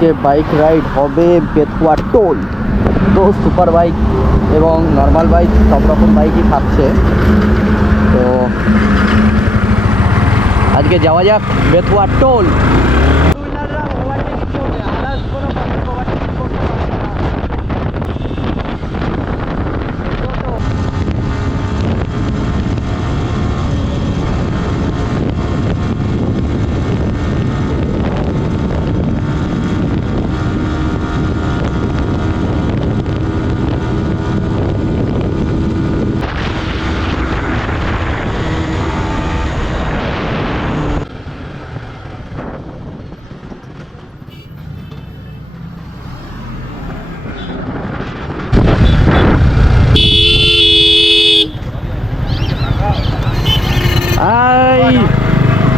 আজকে bike ride হবে Bethua toll. তো সুপার বাইক এবং নর্মাল বাইক সব রকম বাইকই থাকছে। তো আজকে যাওয়া যাক বেথুয়া টোল।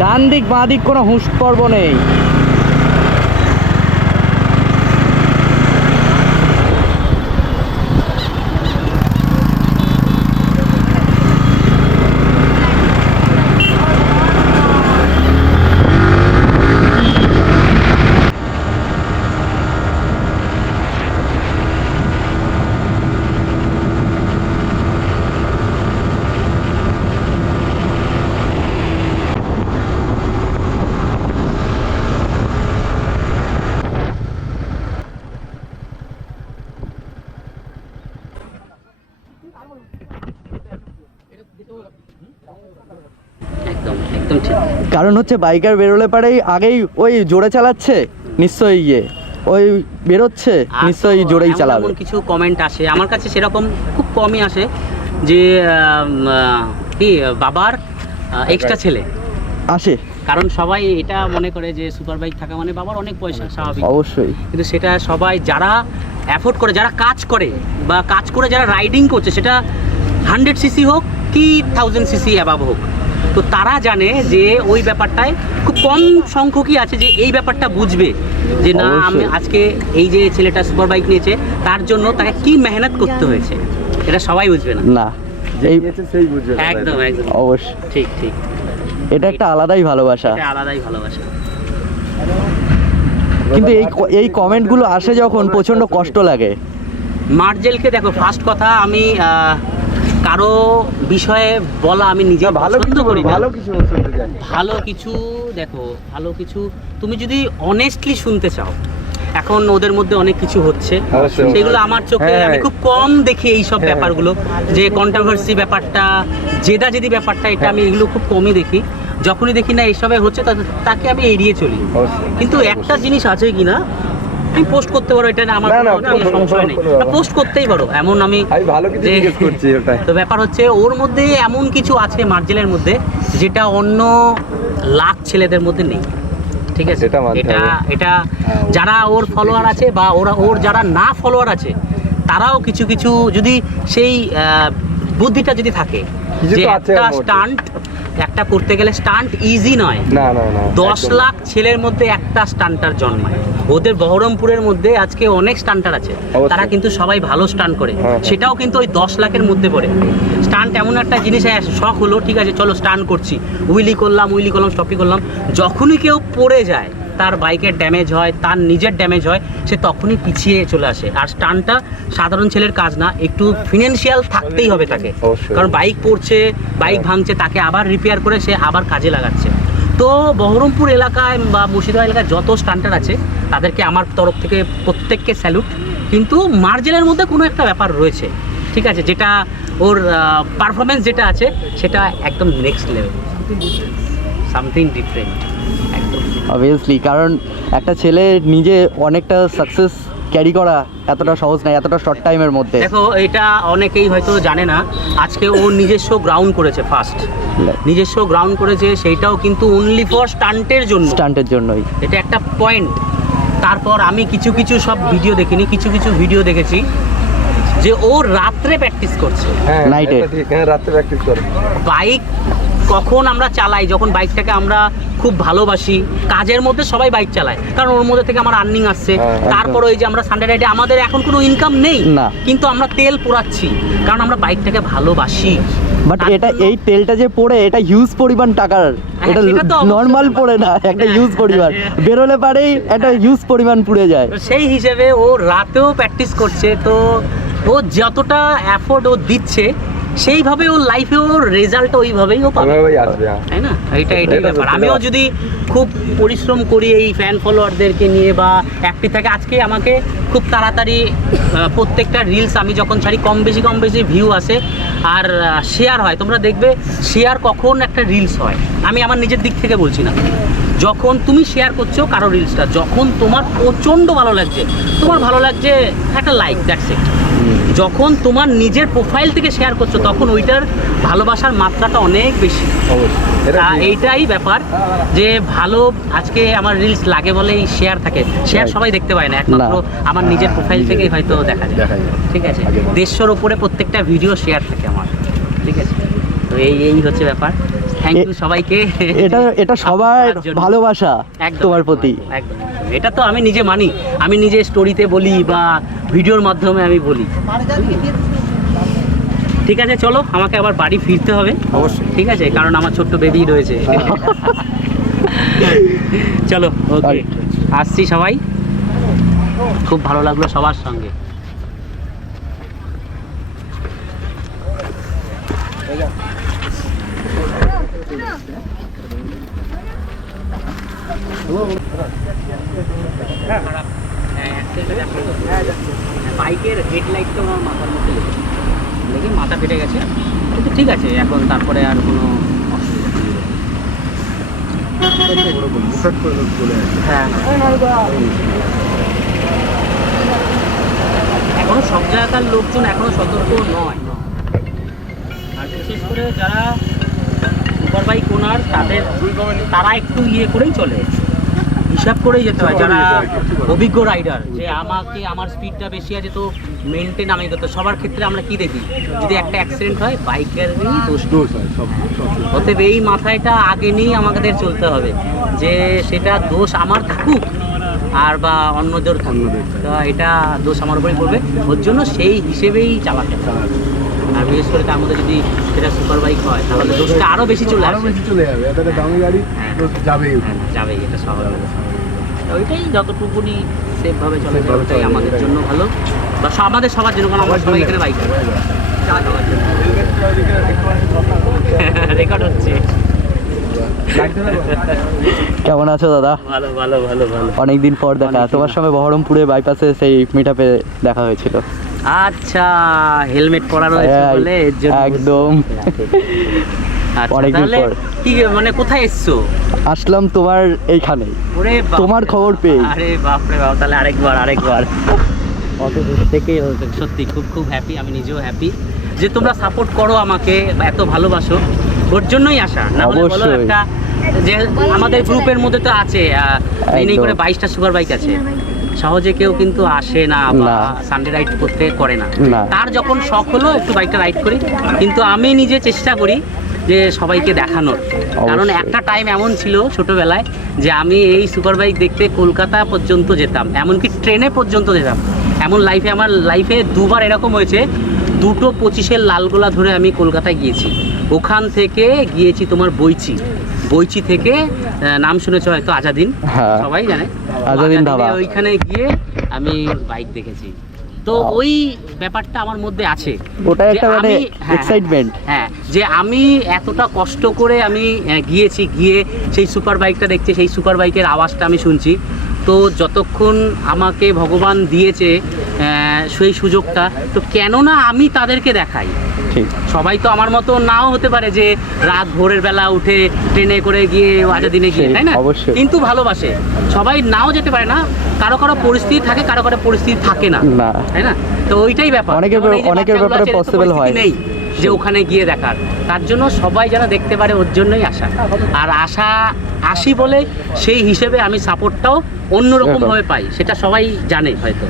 ডান দিক বাঁ দিক কোনো হুঁশ পর্ব নেই। কারণ হচ্ছে বাইকার বেরোলে পারেই আগেই ওই জোরে চালাচ্ছে নিশ্চয়ই ওই বেরোচ্ছে নিশ্চয়ই জোরেই চালাবে। কিছু কমেন্ট আসে আমার কাছে, সেরকম খুব কমই আসে যে কি বাবার এক্সট্রা ছেলে আসে, কারণ সবাই এটা মনে করে যে সুপার বাইক থাকা মানে বাবার অনেক পয়সা, স্বাভাবিক অবশ্যই, কিন্তু সেটা সবাই যারা অ্যাফোর্ড করে, যারা কাজ করে বা কাজ করে যারা রাইডিং করছে, সেটা 100 সিসি হোক কি 1000 সিসি অ্যাবাভ হোক, তো তারা জানে যে ওই ব্যাপারটায় খুব কম সংখ্যকই আছে যে এই ব্যাপারটা বুঝবে যে না আমি আজকে এই যে ছেলেটা সুপার বাইক নিয়েছে তার জন্য তাকে কি মেহনত করতে হয়েছে, এটা সবাই বুঝবে না এই সেই বুঝবে। একদম একদম অবশ্যই ঠিক ঠিক, এটা একটা আলাদাই ভালোবাসা, আলাদাই ভালোবাসা। কিন্তু এই কমেন্টগুলো আসে যখন প্রচন্ড কষ্ট লাগে। মার্জেলকে দেখো, ফার্স্ট কথা আমি কারো বিষয়ে বলা আমি নিজে পছন্দ করি না। ভালো কিছু দেখো, ভালো কিছু তুমি যদি অনেস্টলি শুনতে চাও, এখন ওদের মধ্যে অনেক কিছু হচ্ছে, সেগুলো আমার চোখে আমি খুব কম দেখি এই সব ব্যাপারগুলো, যে কন্ট্রোভার্সি ব্যাপারটা, জেদাজেদি ব্যাপারটা, এটা আমি এগুলো খুব কমই দেখি। যখনই দেখি না এইসবে হচ্ছে তাকে আমি এড়িয়ে চলি। কিন্তু একটা জিনিস আছে কিনা, তুমি পোস্ট করতে পারো, এটা আমার কোনো সংশয় নেই, পোস্ট করতেই পারো, এমন আমি ভালো কিছু জিজ্ঞেস করছি। তো ব্যাপার হচ্ছে ওর মধ্যে এমন কিছু আছে মার্জেলের মধ্যে যেটা অন্য লাখ ছেলেদের মধ্যে নেই, ঠিক আছে? এটা যারা ওর ফলোয়ার আছে বা ওর যারা না ফলোয়ার আছে তারাও কিছু কিছু যদি সেই বুদ্ধিটা যদি থাকে যে একটা স্টান্ট একটা করতে গেলে স্টান্ট ইজি নয়, 10 লাখ ছেলের মধ্যে একটা স্টান্টার জন্মায়। ওদের বহরমপুরের মধ্যে আজকে অনেক স্টান্টার আছে, তারা কিন্তু সবাই ভালো স্টান্ট করে, সেটাও কিন্তু ওই 10 লাখের মধ্যে পড়ে। স্টান্ট এমন একটা জিনিস, শখ হলো ঠিক আছে চলো স্টান্ট করছি, উইলি করলাম স্টপি করলাম, যখনই কেউ পড়ে যায়, তার বাইকের ড্যামেজ হয়, তার নিজের ড্যামেজ হয়, সে তখনই পিছিয়ে চলে আসে। আর স্টান্টটা সাধারণ ছেলের কাজ না, একটু ফিনান্সিয়াল থাকতেই হবে তাকে, কারণ বাইক পড়ছে, বাইক ভাঙছে, তাকে আবার রিপেয়ার করে সে আবার কাজে লাগাচ্ছে। তো বহরমপুর এলাকায় বা মুর্শিদাবাদ এলাকায় যত স্টান্টার আছে তাদেরকে আমার তরফ থেকে প্রত্যেককে স্যালুট। কিন্তু মার্জেলের মধ্যে কোনো একটা ব্যাপার রয়েছে, ঠিক আছে, যেটা ওর পারফরমেন্স যেটা আছে সেটা একদম নেক্সট লেভেল, সামথিং ডিফারেন্ট একদম অবভিয়াসলি। কারণ একটা ছেলে নিজে অনেকটা সাকসেস ক্যারি করা এতটা সহজ নয় এতটা শর্ট টাইমের মধ্যে। দেখো এটা অনেকেই হয়তো জানে না, আজকে ও নিজস্ব গ্রাউন্ড করেছে, ফার্স্ট নিজস্ব গ্রাউন্ড করেছে, সেইটাও কিন্তু অনলি ফর স্টান্টের জন্যই, এটা একটা পয়েন্ট। তারপর আমি কিছু কিছু সব ভিডিও দেখিনি, কিছু কিছু ভিডিও দেখেছি যে ও রাত্রে প্র্যাকটিস করছে, নাইটে রাত্রে প্র্যাকটিস করে বাইক। কখন আমরা চালাই, যখন বাইকটাকে আমরা খুব ভালোবাসি, কাজের মধ্যে সবাই বাইক চালায়, কারণ ওর মধ্যে থেকে আমার আর্নিং আসছে। তারপর ওই যে আমরা সানডে রাইডে আমাদের এখন কোনো ইনকাম নেই, কিন্তু আমরা তেল পোড়াচ্ছি কারণ আমরা বাইকটাকে ভালোবাসি, বাট এটা এই তেলটা যে পড়ে এটা হিউজ পরিমাণ টাকার, এটা সেটা তো অবশ্যই নর্মাল ব্যাপার। পড়ে না, একটা হ্যাঁ, হিউজ পরিমাণ হ্যাঁ। বেরোলে পারেই একটা হিউজ পরিমাণ পুড়ে যায়। তো সেই হিসেবে ও রাতেও প্র্যাকটিস করছে, তো ও যতটা এফোর্ট ও দিচ্ছে সেইভাবে ওর লাইফে ওর রেজাল্ট ওইভাবেই ও পাবে, তাই না? এটাই ব্যাপার। আমিও যদি খুব পরিশ্রম করি এই ফ্যান ফলোয়ারদেরকে নিয়ে বা অ্যাক্টিভ থাকে, আজকে আমাকে খুব তাড়াতাড়ি প্রত্যেকটা রিলস আমি যখন ছাড়ি কম বেশি ভিউ আসে আর শেয়ার হয়। তোমরা দেখবে শেয়ার কখন একটা রিলস হয়, আমি আমার নিজের দিক থেকে বলছি না, যখন তুমি শেয়ার করছো কারো রিলসটা, যখন তোমার প্রচণ্ড ভালো লাগছে, একটা লাইক, দ্যাটস ইট। যখন তোমার নিজের প্রোফাইল থেকে শেয়ার করছো তখন ওইটার ভালোবাসার মাত্রাটা অনেক বেশি। তা এইটাই ব্যাপার যে ভালো, আজকে আমার রিলস লাগে বলেই শেয়ার থাকে, শেয়ার সবাই দেখতে পায় না, একমাত্র আমার নিজের প্রোফাইল থেকেই হয়তো দেখা যায়, ঠিক আছে? 150-র উপরে প্রত্যেকটা ভিডিও শেয়ার থাকে আমার, ঠিক আছে? তো এই হচ্ছে ব্যাপার। থ্যাংক ইউ সবাইকে। এটা সবার আপনার জন্য। ভালোবাসা একদম, তোমার প্রতি। একদম। এটা তো আমি নিজে মানি, আমি নিজে স্টোরিতে বলি বা ভিডিওর মাধ্যমে আমি বলি। ঠিক আছে, চলো আমাকে আবার বাড়ি ফিরতে হবে অবশ্যই। ঠিক আছে, কারণ আমার ছোট্ট বেবি রয়েছে। চলো, ওকে, আসছি সবাই। খুব ভালো লাগলো সবার সঙ্গে। বাইকের হেডলাইট তো আমার মাথার মধ্যে লেগে মাথা ফেটে গেছে, কিন্তু ঠিক আছে এখন, তারপরে আর কোনো হ্যাঁ, এখনো সব জায়গার লোকজন এখনো সতর্ক নয়, আর বিশেষ করে যারা সুপার বাইক ওনার তারা একটু ইয়ে করেই চলে, হিসাব করেই যেতে হয়। যারা অভিজ্ঞ রাইডার, যে আমার স্পিডটা বেশি আছে তো মেনটেন আমি করতে, সবার ক্ষেত্রে আমরা কি দেখি, যদি একটা অ্যাক্সিডেন্ট হয় বাইকারই দোষ হয়। অতএব এই মাথায়টা আগে নিয়েই আমাদের চলতে হবে যে সেটা দোষ আমার থাকুক আর বা অন্যদের থাকুক, তা এটা দোষ আমার উপরেই পড়বে, ওর জন্য সেই হিসেবেই চালাতে হবে। আর বিশেষ করে তার মধ্যে যদি সেটা সুপার বাইক হয় তাহলে দোষটা আরও বেশি চলে আসবে, এটা দামি গাড়ি তো যাবেই। যাবেই, এটা স্বাভাবিক। ওইটাই যতটুকুনি সেফভাবে চলে যায় ওটাই আমাদের জন্য ভালো, বা আমাদের সবার জন্য, কারণ আমরা সবাই এখানে বাইক রেকর্ড হচ্ছে। কেমন আছো দাদা? ভালো ভালো ভালো ভালো। অনেকদিন পর দেখা, অনেকদিন। তোমার সঙ্গে বহরমপুরে বাইপাসে সেই মিটআপে দেখা হয়েছিল। আচ্ছা, হেলমেট পরা রয়েছে হ্যাঁ, বলে এর জন্য একদম। আচ্ছা, অনেকদিন তাহলে পর। কি মানে কোথায় এসছো? আসলাম তোমার এইখানে, ওরে বাপ তোমার রে খবর বাপ। পেয়ে। আরে বাপ রে বাপ, তাহলে আরেকবার অত দূর থেকেই সত্যি খুব হ্যাপি, আমি নিজেও হ্যাপি যে তোমরা সাপোর্ট করো আমাকে, বা এত ভালোবাসো, ওর জন্যই আসা। না হলে বলো অবশ্যই। একটা যে আমাদের গ্রুপের মধ্যে তো আছে এই একদম। করে 22টা সুপার বাইক আছে, সহজে কেউ কিন্তু আসে না বা না। সানডে রাইড করতে করে না। না। তার যখন শখ হলো একটু বাইকটা রাইড করি, কিন্তু আমি নিজে চেষ্টা করি যে সবাইকে দেখানোর, কারণ অবশ্যই। একটা টাইম এমন ছিল ছোটবেলায় যে আমি এই সুপার বাইক দেখতে কলকাতা পর্যন্ত যেতাম, এমনকি ট্রেনে পর্যন্ত যেতাম। এমন আমার লাইফে দুবার এরকম হয়েছে, 2:25-এর লালগোলা ধরে আমি কলকাতায় গিয়েছি, ওখান থেকে গিয়েছি তোমার বইচি থেকে নাম শুনেছ হয়তো, আজাদিন, হ্যাঁ। সবাই জানে, আজাদিন ধাবা। ওইখানে গিয়ে আমি বাইক দেখেছি। তো ওই ব্যাপারটা আমার মধ্যে আছে, ওটা যে একটা মানে হ্যাঁ, এক্সাইটমেন্ট। হ্যাঁ, যে আমি এতটা কষ্ট করে আমি গিয়ে সেই সুপার বাইকটা দেখছি, সেই সুপার বাইকের আওয়াজটা আমি শুনছি। তো যতক্ষণ আমাকে ভগবান দিয়েছে সেই সুযোগটা, তো কেন না আমি তাদেরকে দেখাই। ঠিক। সবাই তো আমার মতো নাও হতে পারে যে রাত ভোরের বেলা উঠে ট্রেনে করে গিয়ে দিনে গিয়ে, সেই, তাই না? অবশ্যই। কিন্তু ভালোবাসে, সবাই নাও যেতে পারে না, কারো পরিস্থিতি থাকে, কারো পরিস্থিতি থাকে না, না। তাই না? তো ওইটাই ব্যাপার। অনেকের যেমন এই যে অনেকের বাচ্চাগুলো ব্যাপারে আছে, এদের তো possible হয়। পরিস্থিতি নেই যে ওখানে গিয়ে দেখার, তার জন্য সবাই যেন দেখতে পারে, ওর জন্যই আসা। আর আসি বলে সেই হিসেবে আমি সাপোর্টটাও অন্যরকম ভাবে পাই, সেটা সবাই জানে হয়তো।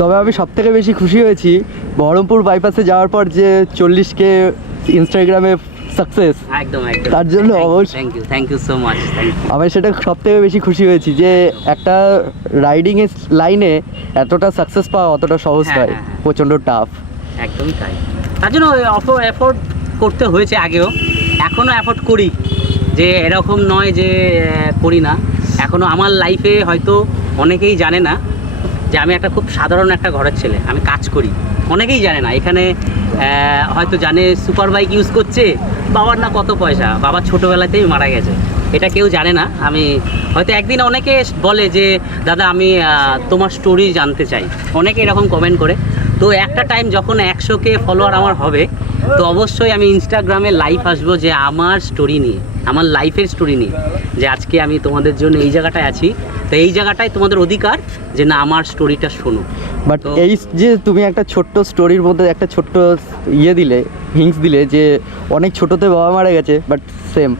তবে আমি সব থেকে বেশি খুশি হয়েছি বহরমপুর বাইপাসে যাওয়ার পর যে 40K ইনস্টাগ্রামে সাকসেস, একদম তার জন্য অবশ্যই thank you so much, thank you. আমি সেটা সব থেকে বেশি খুশি হয়েছি যে একটা রাইডিং এর লাইনে এতটা সাকসেস পাওয়া অতটা সহজ হ্যাঁ, নয়, হ্যাঁ, হ্যাঁ। প্রচণ্ড টাফ। একদমই তাই, তার জন্য এফোর্ট করতে হয়েছে আগেও, এখনও অ্যাফোর্ড করি, যে এরকম নয় যে করি না। এখনও আমার লাইফে হয়তো অনেকেই জানে না যে আমি একটা খুব সাধারণ একটা ঘরের ছেলে, আমি কাজ করি, অনেকেই জানে না। এখানে হয়তো জানে সুপার বাইক ইউজ করছে, বাবার না কত পয়সা, বাবা ছোটোবেলাতেই মারা গেছে, এটা কেউ জানে না। আমি হয়তো একদিন অনেকে বলে যে দাদা আমি তোমার স্টোরি জানতে চাই, অনেকে এরকম কমেন্ট করে। তো একটা টাইম যখন 100K ফলোয়ার আমার হবে, তো অবশ্যই আমি ইনস্টাগ্রামে লাইভ আসবো, যে আমার স্টোরি নিয়ে, আমার লাইফের স্টোরি নিয়ে, যে আজকে আমি তোমাদের জন্য এই জায়গাটায় আছি, তো এই জায়গাটায় তোমাদের অধিকার যে না আমার স্টোরিটা শোনো। বাট তো- এই যে তুমি একটা ছোট্ট স্টোরির মধ্যে একটা ছোট্ট ইয়ে দিলে, হিংস দিলে, যে অনেক ছোটতে বাবা মারা গেছে, বাট সেম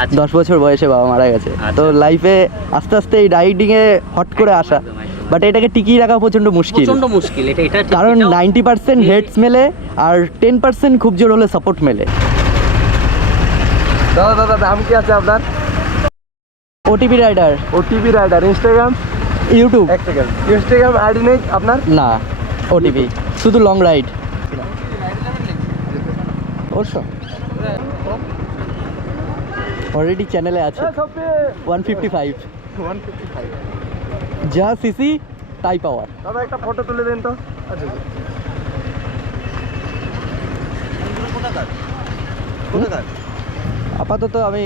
আচ্ছা 10 বছর বয়সে বাবা মারা গেছে। আচ্ছা। তো লাইফে আস্তে আস্তে এই রাইডিংয়ে হট করে আসা, একদম, একদম। বাট এটাকে টিকিয়ে রাখা প্রচণ্ড মুশকিল। প্রচন্ড মুশকিল এটা, এটা ঠিক, কারণ এটাও- 90% হেটস মেলে আর 10% খুব জোর হলে সাপোর্ট মেলে। দাদা দাদা নাম কি আছে আপনার? OTP rider, OTP rider, Instagram? YouTube? এক সেকেন্ড, ইনস্টাগ্রাম আইডি নেই আপনার? না, ওটিপি শুধু লং রাইড। অবশ্য অলরেডি চ্যানেলে আছে 155, 155। যা সিসি তাই পাওয়ার। দাদা একটা ফটো তুলে দেন তো। আচ্ছা আপাতত আমি